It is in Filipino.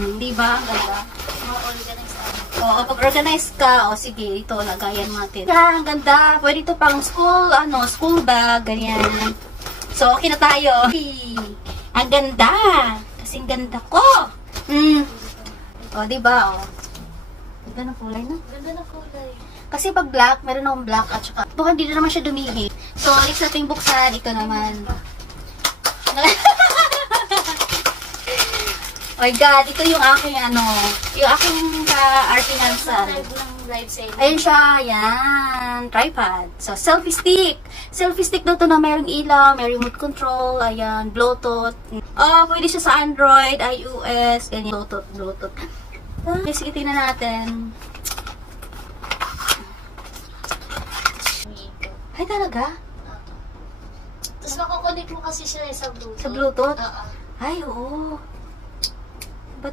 Di ba? Ang ganda. More organized ako. Oo, pag organize ka, sige, ito, lagayan natin. Yeah, ang ganda. Pwede ito pang school, school bag, ganyan. So, okay na tayo. Ang ganda. Kasing ganda ko. O, diba, o. Ganda ng kulay, no? Ganda ng kulay. Kasi pag black, meron akong black at saka, baka hindi na naman siya dumihi. So, next natin buksan, ito naman. Oh my God, ito yung aking yung aking ka-artingan sa ayun siya, yan, tripod. So, selfie stick. Selfie stick daw to na mayroong ilaw, may remote control, ayan, Bluetooth. Pwede siya sa Android, iOS, ganyan, Bluetooth. Okay, sige, tingnan natin. Ay, talaga? Tapos makakonect mo kasi siya sa Bluetooth. Sa Bluetooth? Oo. Ay, oo.